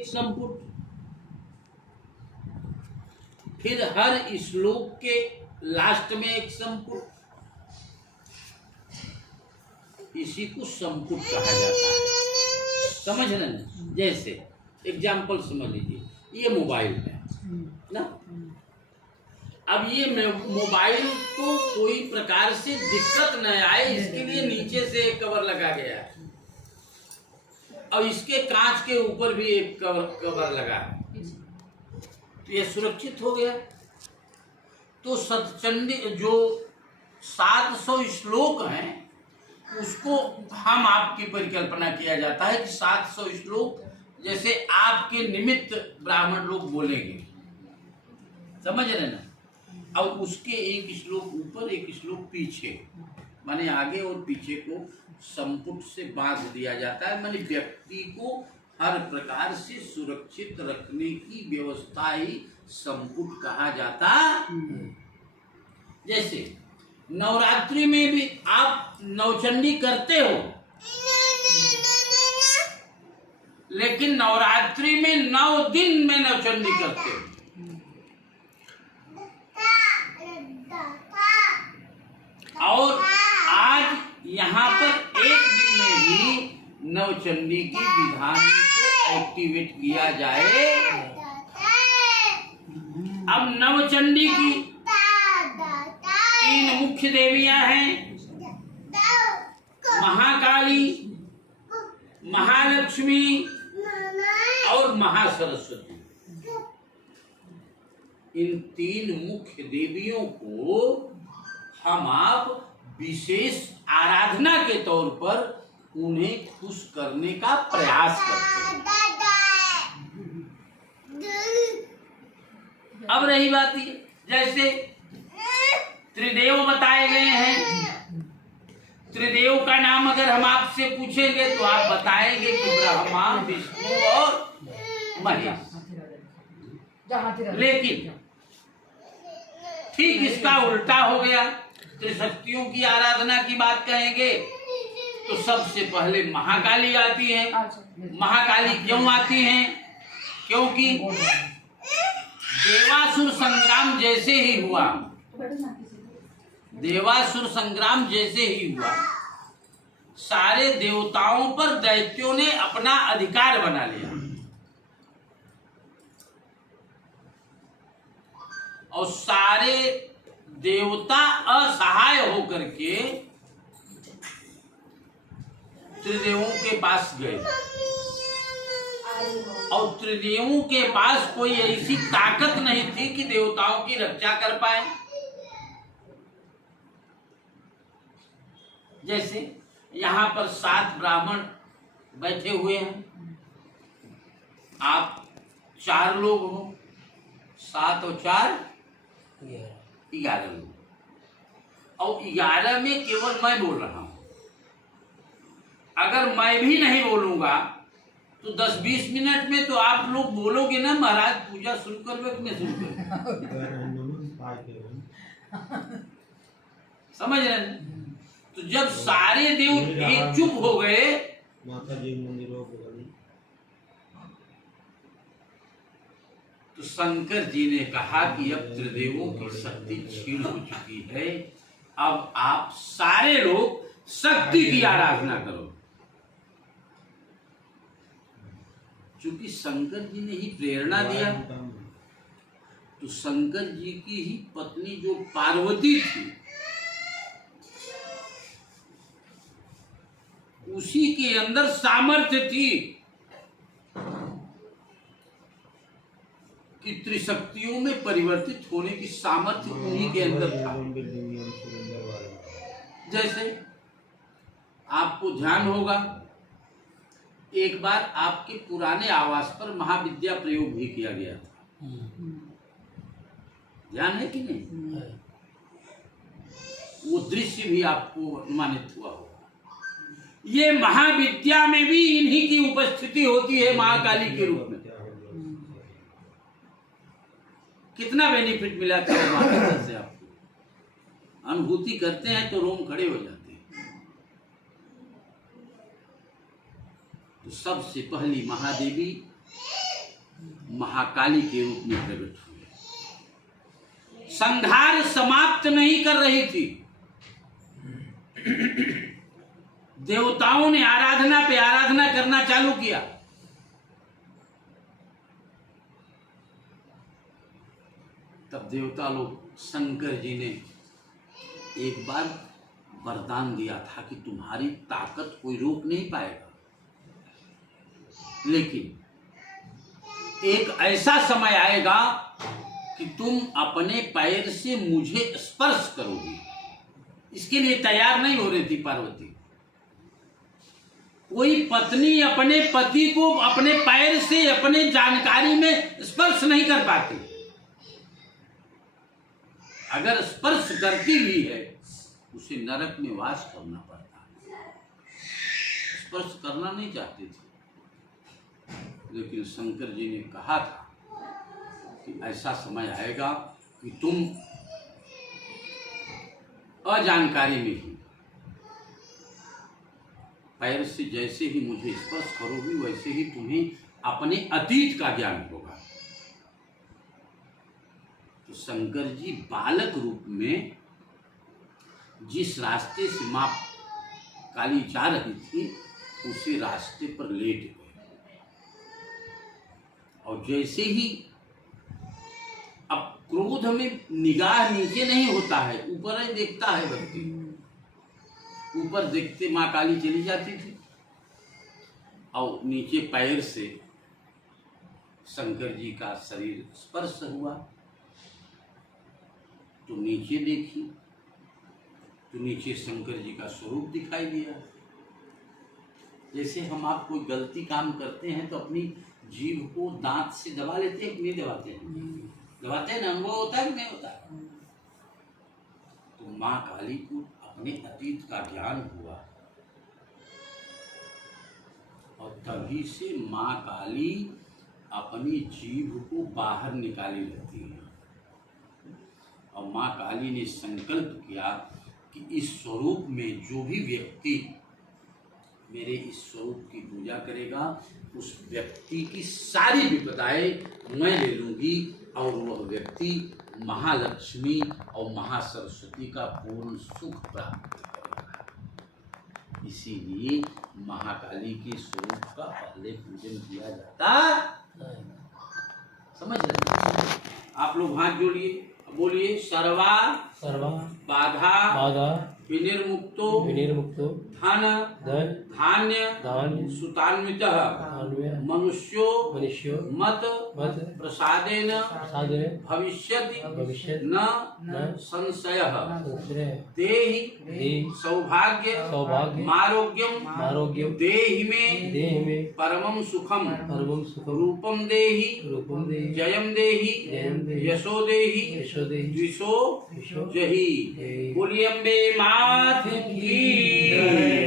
एक संपुट, फिर हर श्लोक के लास्ट में एक संपुट, इसी को संपुट कहा जाता है। समझ रहे हैं? जैसे एग्जाम्पल समझ लीजिए, ये मोबाइल है ना। अब ये मोबाइल को कोई प्रकार से दिक्कत न आए इसके लिए नीचे से एक कवर लगा गया है, और इसके कांच के ऊपर भी एक कवर लगा है, तो ये सुरक्षित हो गया। तो सतचंडी जो 700 श्लोक हैं उसको हम आपकी परिकल्पना किया जाता है कि 700 श्लोक जैसे आपके निमित्त ब्राह्मण लोग बोलेंगे, समझ रहे ना। अब उसके एक श्लोक ऊपर एक श्लोक पीछे, माने आगे और पीछे को संपुट से बांध दिया जाता है, माने व्यक्ति को हर प्रकार से सुरक्षित रखने की व्यवस्था ही संपुट कहा जाता। जैसे नवरात्रि में भी आप नवचंडी करते हो, लेकिन नवरात्रि में 9 दिन में नवचंडी करते हो, और आज यहाँ पर एक दिन में ही नवचंडी की विधान को एक्टिवेट किया जाए। अब नवचंडी की 3 मुख्य देवियां हैं, महाकाली, महालक्ष्मी और महासरस्वती। इन 3 मुख्य देवियों को हम आप विशेष आराधना के तौर पर उन्हें खुश करने का प्रयास करते हैं। अब रही बात ये, जैसे त्रिदेव बताए गए हैं, त्रिदेव का नाम अगर हम आपसे पूछेंगे तो आप बताएंगे कि ब्रह्मा, विष्णु और महेश। लेकिन ठीक इसका उल्टा हो गया, त्रिशक्तियों की आराधना की बात कहेंगे तो सबसे पहले महाकाली आती है। महाकाली क्यों आती हैं? क्योंकि देवासुर संग्राम जैसे ही हुआ, देवासुर संग्राम जैसे ही हुआ, सारे देवताओं पर दैत्यों ने अपना अधिकार बना लिया, और सारे देवता असहाय होकर के त्रिदेवों के पास गए, और त्रिदेवों के पास कोई ऐसी ताकत नहीं थी कि देवताओं की रक्षा कर पाए। जैसे यहाँ पर 7 ब्राह्मण बैठे हुए हैं, आप 4 लोग हो, 7 और 4 11 लोग, और 11 में केवल मैं बोल रहा हूं। अगर मैं भी नहीं बोलूंगा तो 10-20 मिनट में तो आप लोग बोलोगे ना, महाराज पूजा शुरू कर लो कि मैं शुरू करूं। समझ रहे हैं? तो जब सारे देव एक चुप हो गए, तो शंकर जी ने कहा कि अब त्रिदेवों की शक्ति क्षीण हो चुकी है, अब आप सारे लोग शक्ति की आराधना करो। क्योंकि शंकर जी ने ही प्रेरणा दिया, तो शंकर जी की ही पत्नी जो पार्वती थी, उसी के अंदर सामर्थ्य थी कि त्रिशक्तियों में परिवर्तित होने की सामर्थ्य उन्हीं के अंदर था। जैसे आपको ध्यान होगा, एक बार आपके पुराने आवास पर महाविद्या प्रयोग भी किया गया था, ध्यान है कि नहीं? वो दृश्य भी आपको अनुमानित हुआ होगा। ये महाविद्या में भी इन्हीं की उपस्थिति होती है महाकाली के रूप में। कितना बेनिफिट मिला था महाविद्या से, आपको अनुभूति करते हैं तो रोम खड़े हो जाते हैं। तो सबसे पहली महादेवी महाकाली के रूप में प्रकट हुए। संहार समाप्त नहीं कर रही थी, देवताओं ने आराधना पे आराधना करना चालू किया। तब देवता लोग शंकर जी ने एक बार वरदान दिया था कि तुम्हारी ताकत कोई रोक नहीं पाएगा, लेकिन एक ऐसा समय आएगा कि तुम अपने पैर से मुझे स्पर्श करोगी। इसके लिए तैयार नहीं हो रही थी पार्वती। कोई पत्नी अपने पति को अपने पैर से अपने जानकारी में स्पर्श नहीं कर पाती। अगर स्पर्श करती भी है उसे नरक में वास करना पड़ता है। स्पर्श करना नहीं चाहती थी, लेकिन शंकर जी ने कहा था कि ऐसा समय आएगा कि तुम अजानकारी में ही पैर से जैसे ही मुझे स्पर्श करोगी वैसे ही तुम्हें अपने अतीत का ज्ञान होगा। तो शंकर जी बालक रूप में जिस रास्ते से मां काली जा रही थी उसी रास्ते पर लेट गए, और जैसे ही अब क्रोध में निगाह नीचे नहीं होता है, ऊपर ही देखता है व्यक्ति। ऊपर देखते मां काली चली जाती थी और नीचे पैर से शंकर जी का शरीर स्पर्श हुआ तो नीचे देखी तो नीचे शंकर जी का स्वरूप दिखाई दिया। जैसे हम आप कोई गलती काम करते हैं तो अपनी जीभ को दांत से दबा लेते हैं कि नहीं दबाते हैं? दबाते हैं ना, अनुभव होता है कि नहीं होता? तो मां काली को अपने अतीत का ज्ञान हुआ और तभी से मां काली अपनी जीभ को बाहर निकाली रहती है। और मां काली ने संकल्प किया कि इस स्वरूप में जो भी व्यक्ति मेरे इस स्वरूप की पूजा करेगा उस व्यक्ति की सारी विपदाएं मैं ले लूंगी और वह व्यक्ति महालक्ष्मी और महासरस्वती का पूर्ण सुख प्राप्त करेगा। इसीलिए महाकाली के स्वरूप का पहले पूजन किया जाता। समझ रहे? आप लोग हाथ जोड़िए, बोलिए सर्वा सर्वा बाधा बाधा विनिर्मुक्तो विनिर्मुक्तो धन धन धान्य धान्य सुतान्वितः अन्वय मनुष्यो मनुष्यो मत मत प्रसादेन साधने भविष्यति भविष्यति न न संशयः संश्रय देहि देहि सौभाग्य सौभाग्य मारोग्यम आरोग्यम देहि में देहि में परमं सुखम परमं सुखम रूपम देहि रूपम देहि जयम देहि जयं देहि यशो देहि यशो देहि द्विषो विशो जहि। जहि। बोलिए अम्बे मात की।